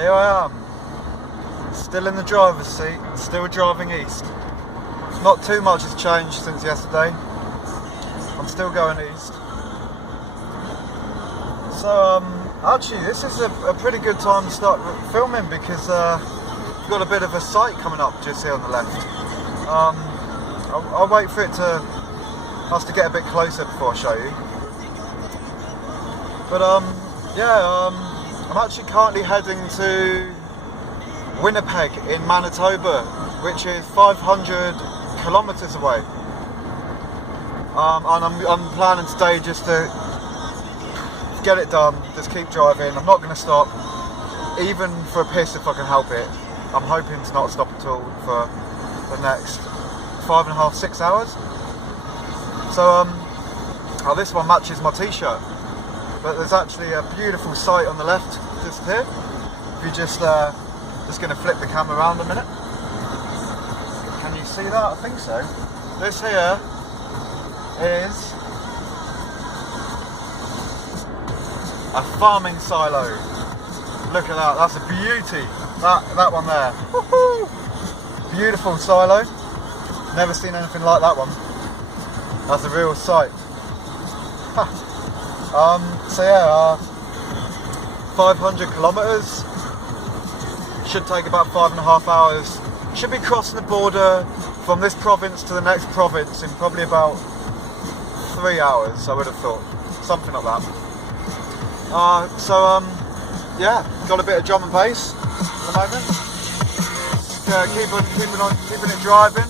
Here I am, still in the driver's seat, still driving east. Not too much has changed since yesterday. I'm still going east. So actually this is a pretty good time to start filming because we've got a bit of a sight coming up just here on the left. I'll wait for us to get a bit closer before I show you. But I'm actually currently heading to Winnipeg in Manitoba, which is 500 kilometers away. And I'm planning today just to get it done, just keep driving. I'm not going to stop, even for a piss if I can help it. I'm hoping to not stop at all for the next 5.5, 6 hours. So this one matches my t-shirt, but there's actually a beautiful sight on the left just here. If you just going to flip the camera around a minute. Can you see that? I think so. This here is a farming silo. Look at that, that's a beauty. That one there. Woohoo! Beautiful silo. Never seen anything like that one. That's a real sight. So yeah, 500 kilometers. Should take about 5.5 hours. Should be crossing the border from this province to the next province in probably about 3 hours, I would have thought. Something like that. Yeah, got a bit of drum and bass at the moment. Just keeping it driving.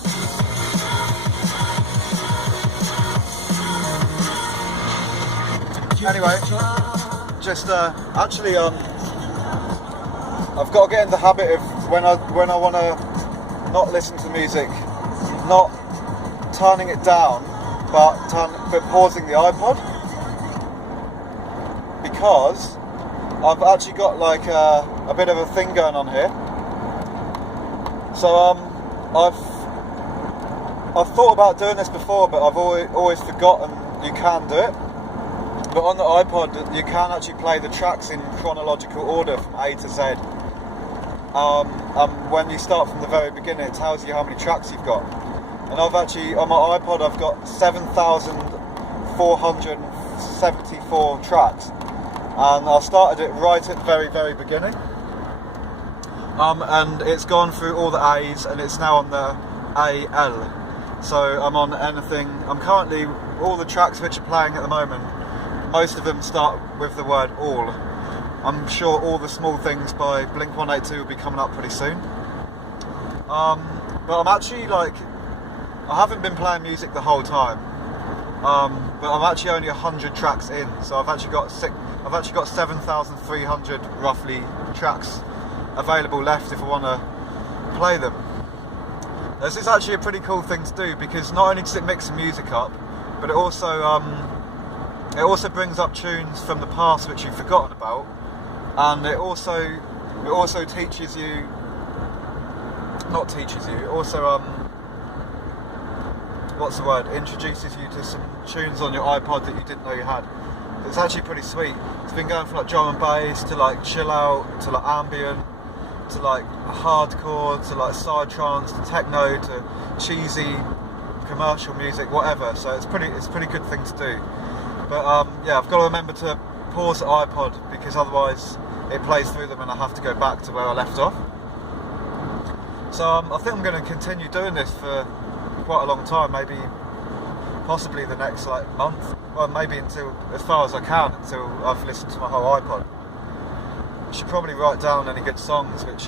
Anyway, just actually I've got to get in the habit of when I want to not listen to music, not turning it down, but pausing the iPod, because I've actually got like a bit of a thing going on here. So I've thought about doing this before, but I've always forgotten you can do it. But on the iPod, you can actually play the tracks in chronological order from A to Z. When you start from the very beginning, it tells you how many tracks you've got. And I've actually, on my iPod, I've got 7,474 tracks. And I started it right at the very, very beginning. And it's gone through all the A's, and it's now on the AL. So I'm on anything. I'm currently, all the tracks which are playing at the moment, most of them start with the word all. I'm sure All the Small Things by Blink-182 will be coming up pretty soon. But I'm actually like, I haven't been playing music the whole time. But I'm actually only 100 tracks in, so I've actually got 7,300 roughly tracks available left if I want to play them. This is actually a pretty cool thing to do, because not only does it mix the music up, but it also brings up tunes from the past which you've forgotten about, and it also teaches you, introduces you to some tunes on your iPod that you didn't know you had. It's actually pretty sweet. It's been going from like drum and bass to like chill out to like ambient to like hardcore to like psytrance to techno to cheesy commercial music, whatever. So it's pretty good thing to do. But yeah, I've got to remember to pause the iPod, because otherwise it plays through them and I have to go back to where I left off. So I think I'm going to continue doing this for quite a long time, maybe possibly the next like month, or maybe until, as far as I can, until I've listened to my whole iPod. I should probably write down any good songs which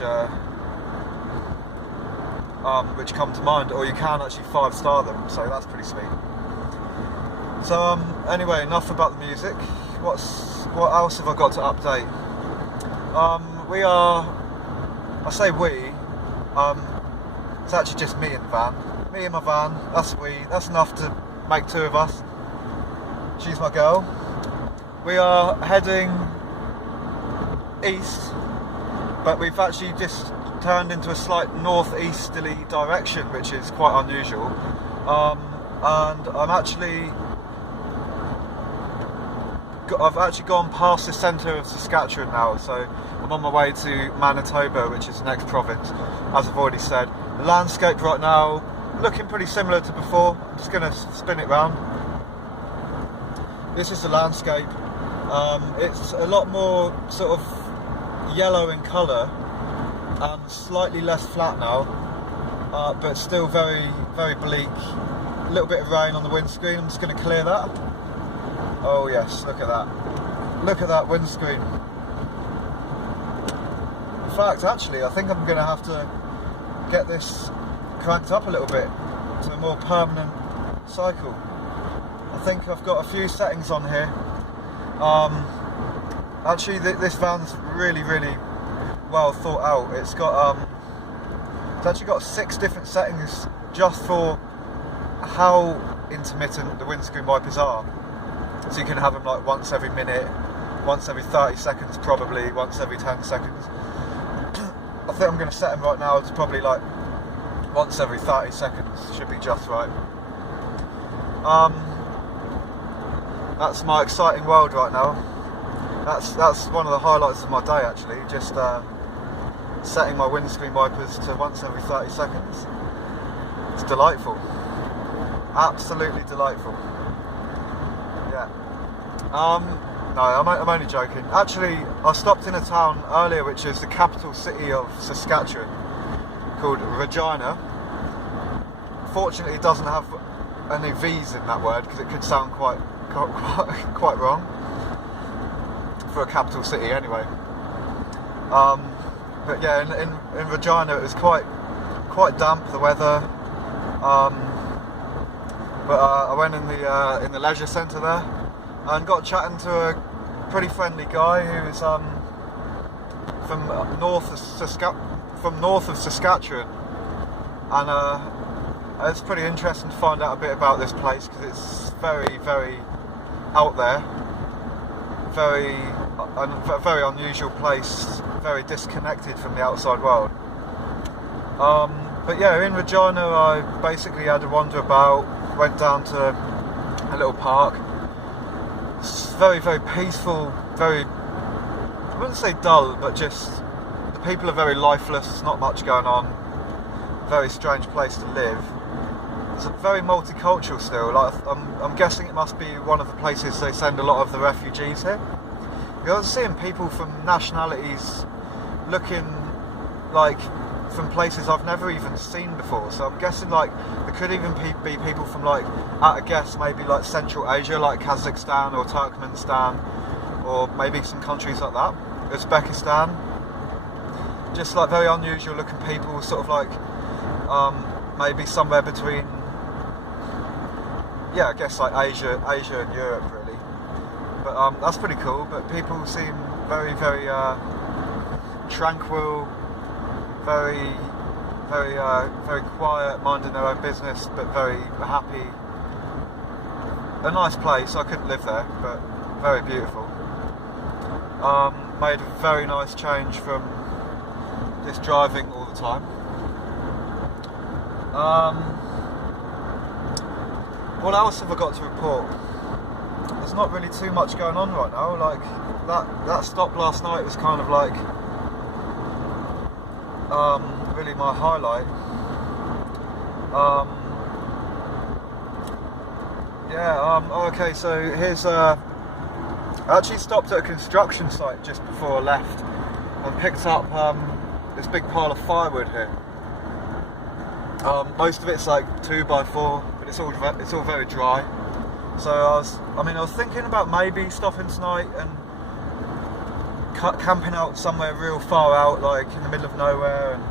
come to mind, or you can actually 5-star them, so that's pretty sweet. So anyway, enough about the music. What else have I got to update? It's actually just me and van. Me and my van, that's enough to make 2 of us. She's my girl. We are heading east, but we've actually just turned into a slight northeasterly direction, which is quite unusual. And I'm actually I've actually gone past the centre of Saskatchewan now, so I'm on my way to Manitoba, which is the next province, as I've already said. The landscape right now looking pretty similar to before. I'm just going to spin it round. This is the landscape. It's a lot more sort of yellow in colour and slightly less flat now, but still very, very bleak. A little bit of rain on the windscreen. I'm just going to clear that. Oh yes, look at that. Look at that windscreen. In fact, actually, I think I'm going to have to get this cranked up a little bit to a more permanent cycle. I think I've got a few settings on here. Actually, this van's really, really well thought out. It's actually got 6 different settings just for how intermittent the windscreen wipers are. So you can have them like once every minute, once every 30 seconds probably, once every 10 seconds. I think I'm going to set them right now to probably like once every 30 seconds, should be just right. That's my exciting world right now. That's one of the highlights of my day actually, just setting my windscreen wipers to once every 30 seconds. It's delightful. Absolutely delightful. Yeah. No, I'm only joking. Actually, I stopped in a town earlier which is the capital city of Saskatchewan, called Regina. Fortunately, it doesn't have any V's in that word because it could sound quite wrong for a capital city anyway. But yeah, in Regina it was quite damp, the weather. But I went in the leisure centre there and got chatting to a pretty friendly guy who was from north of Saskatchewan, and it's pretty interesting to find out a bit about this place because it's very, very out there, a very unusual place, very disconnected from the outside world. But yeah, in Regina I basically had a wander about, went down to a little park. It's very, very peaceful, very, I wouldn't say dull, but just the people are very lifeless, there's not much going on. Very strange place to live. It's very multicultural still. Like I'm guessing it must be one of the places they send a lot of the refugees here. Because I was seeing people from nationalities looking like from places I've never even seen before. So I'm guessing like there could even be people from like, at a guess, maybe like Central Asia, like Kazakhstan or Turkmenistan, or maybe some countries like that, Uzbekistan. Just like very unusual looking people, sort of like maybe somewhere between, yeah, I guess like Asia and Europe really. But that's pretty cool. But people seem very, very tranquil, very, very, very quiet, minding their own business, but very happy. A nice place. I couldn't live there, but very beautiful. Made a very nice change from just driving all the time. What else have I got to report? There's not really too much going on right now. Like that stop last night was kind of like really my highlight. Okay, so here's I actually stopped at a construction site just before I left and picked up this big pile of firewood here. Most of it's like 2x4, but it's all very dry. So I was thinking about maybe stopping tonight and camping out somewhere real far out, like in the middle of nowhere, and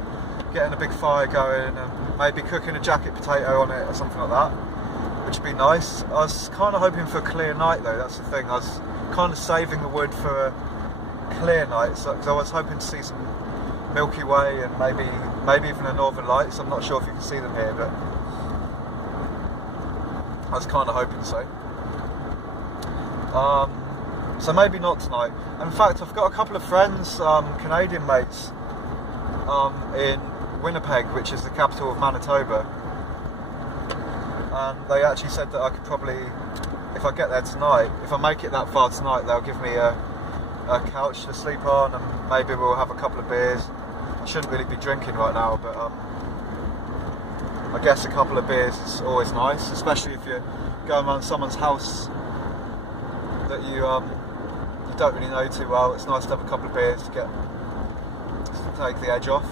getting a big fire going, and maybe cooking a jacket potato on it or something like that, which would be nice. I was kind of hoping for a clear night though. That's the thing. I was kind of saving the wood for a clear night, so I was hoping to see some Milky Way and maybe even the Northern Lights. I'm not sure if you can see them here, but I was kind of hoping so. So maybe not tonight. In fact, I've got a couple of friends, Canadian mates, in Winnipeg, which is the capital of Manitoba, and they actually said that I could probably, if I get there tonight, if I make it that far tonight, they'll give me a couch to sleep on, and maybe we'll have a couple of beers. I shouldn't really be drinking right now, but I guess a couple of beers is always nice, especially if you're going around someone's house that you don't really know too well. It's nice to have a couple of beers to take the edge off.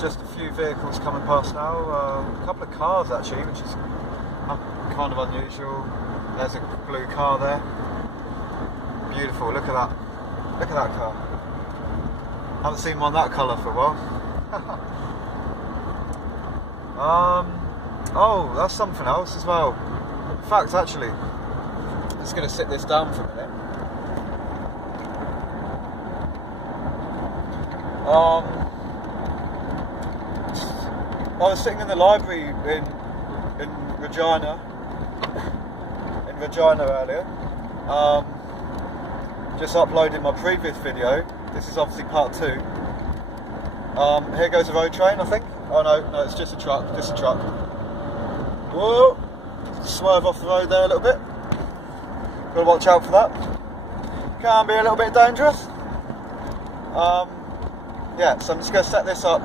Just a few vehicles coming past now. A couple of cars actually, which is kind of unusual. There's a blue car there. Beautiful. Look at that. Look at that car. Haven't seen one that colour for a while. Oh, that's something else as well. In fact, actually, I'm just going to sit this down for a minute. I was sitting in the library in Regina earlier, just uploading my previous video. This is obviously part 2. Here goes a road train, I think. Oh no, it's just a truck, Whoa! Swerve off the road there a little bit. Gotta watch out for that. Can be a little bit dangerous. Yeah, so I'm just gonna set this up.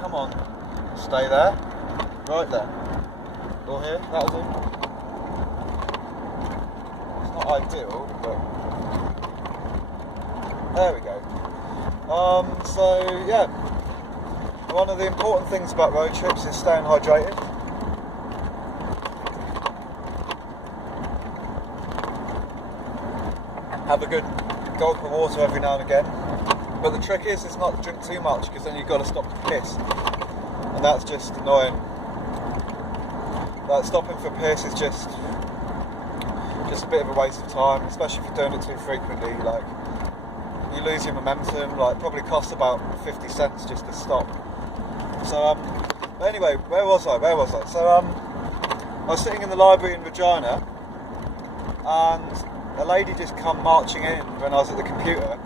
Come on, stay there, right there, or here, that'll do. It's not ideal, but there we go. So yeah, one of the important things about road trips is staying hydrated. Have a good gulp of water every now and again. But the trick is not to drink too much, because then you've got to stop to piss, and that's just annoying. Like, stopping for piss is just a bit of a waste of time, especially if you're doing it too frequently. Like, you lose your momentum. Like, it probably costs about 50 cents just to stop. So anyway, where was I? So I was sitting in the library in Regina, and a lady just come marching in when I was at the computer.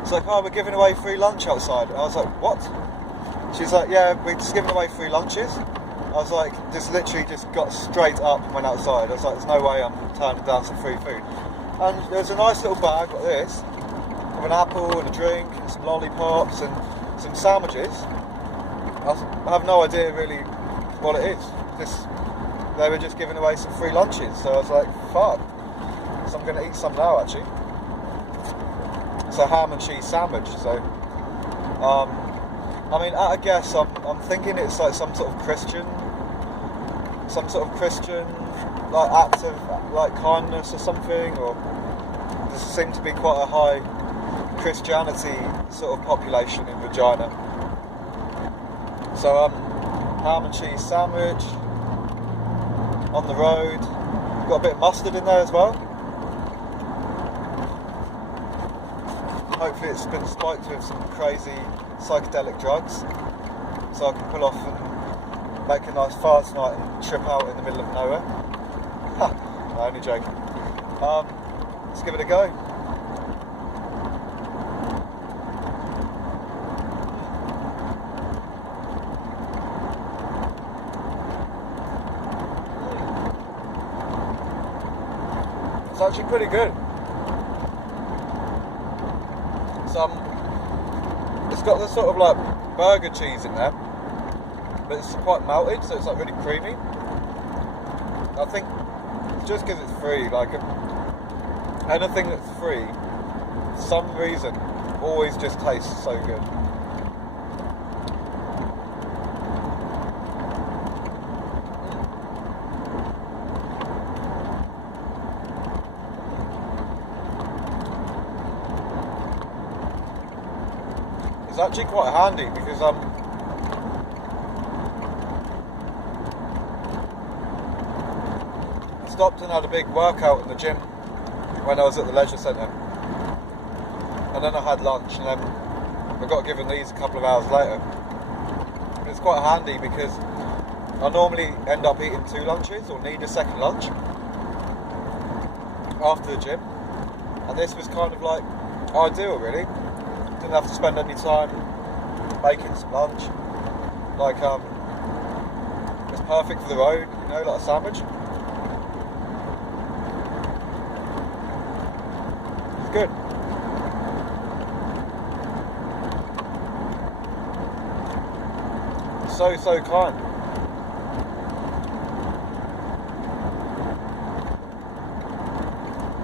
It's like, oh, we're giving away free lunch outside. I was like, what? She's like, yeah, we're just giving away free lunches. I was like, just literally just got straight up and went outside. I was like, there's no way I'm turning down some free food. And there was a nice little bag like this, with an apple and a drink and some lollipops and some sandwiches. I have no idea really what it is. They were just giving away some free lunches. So I was like, fuck. So I'm going to eat some now actually. It's a ham and cheese sandwich. So, I mean, at a guess, I'm thinking it's like some sort of Christian like act of like kindness or something. Or there seems to be quite a high Christianity sort of population in Regina. So, ham and cheese sandwich on the road. Got a bit of mustard in there as well. Hopefully it's been spiked with some crazy psychedelic drugs, so I can pull off and make a nice fire tonight and trip out in the middle of nowhere. Ha! No, only joking. Let's give it a go. It's actually pretty good. It's got this sort of like burger cheese in there, but it's quite melted, so it's like really creamy. I think it's just because it's free. Like, anything that's free, for some reason, always just tastes so good. It's actually quite handy because I stopped and had a big workout in the gym when I was at the leisure centre, and then I had lunch, and then I got given these a couple of hours later. And it's quite handy because I normally end up eating 2 lunches or need a second lunch after the gym, and this was kind of like ideal really. Didn't have to spend any time making some lunch. Like, perfect for the road, you know, like a sandwich. It's good. So kind.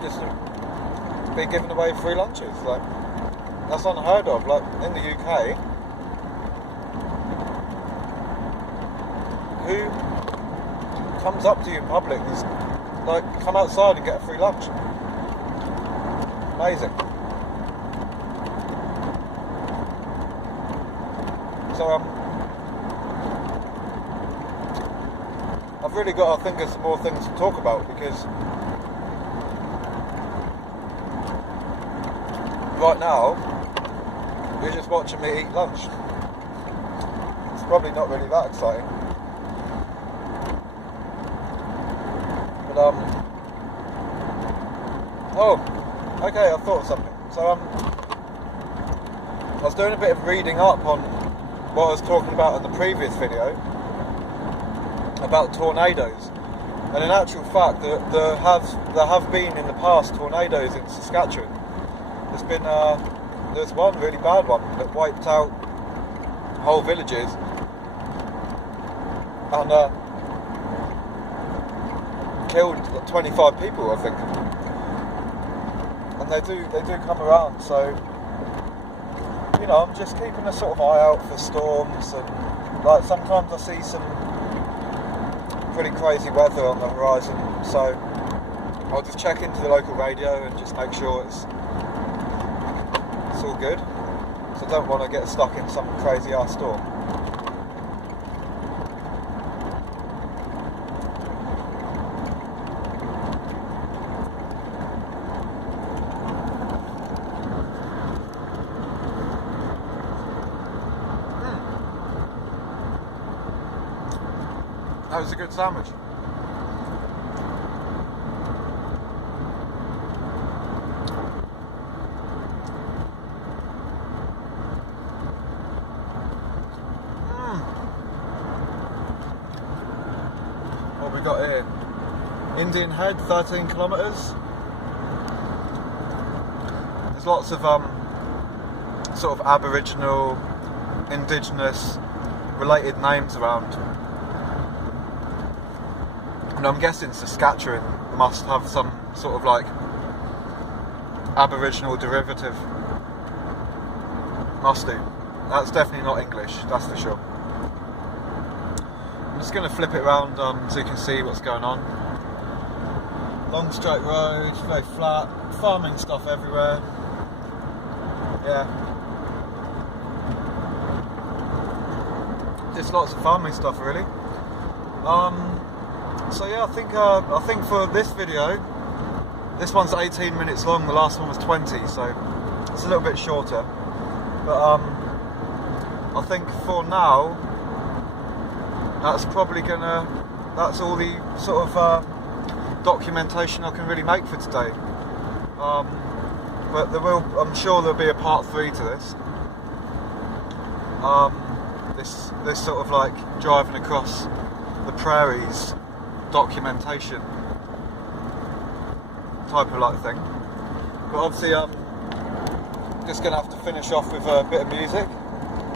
Just to be giving away free lunches, like, that's unheard of. Like, in the UK, who comes up to you in public and is like, come outside and get a free lunch? Amazing. So I've really got to think of some more things to talk about, because right now you're just watching me eat lunch. It's probably not really that exciting, but oh, okay, I thought of something. So I was doing a bit of reading up on what I was talking about in the previous video about tornadoes, and in actual fact there have been in the past tornadoes in Saskatchewan. There's one really bad one that wiped out whole villages, and killed 25 people, I think. And they do come around, so you know, I'm just keeping a sort of eye out for storms, and like sometimes I see some pretty crazy weather on the horizon, so I'll just check into the local radio and just make sure it's all good. So I don't want to get stuck in some crazy ass storm. That was a good sandwich. What we got here? Indian Head, 13 kilometres. There's lots of sort of Aboriginal, Indigenous related names around. And I'm guessing Saskatchewan must have some sort of like Aboriginal derivative. Must do. That's definitely not English, that's for sure. I'm just going to flip it around so you can see what's going on. Long straight road, very flat, farming stuff everywhere. Yeah. Just lots of farming stuff really. So yeah, I think for this video, this one's 18 minutes long, the last one was 20, so it's a little bit shorter. But I think for now, that's all the sort of documentation I can really make for today. But I'm sure there'll be a part 3 to this. This sort of like driving across the prairies documentation type of like thing. But obviously just gonna have to finish off with a bit of music.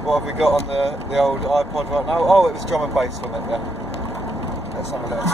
What have we got on the old iPod right now? Oh, it was drum and bass, wasn't it? Yeah. Let's have a look.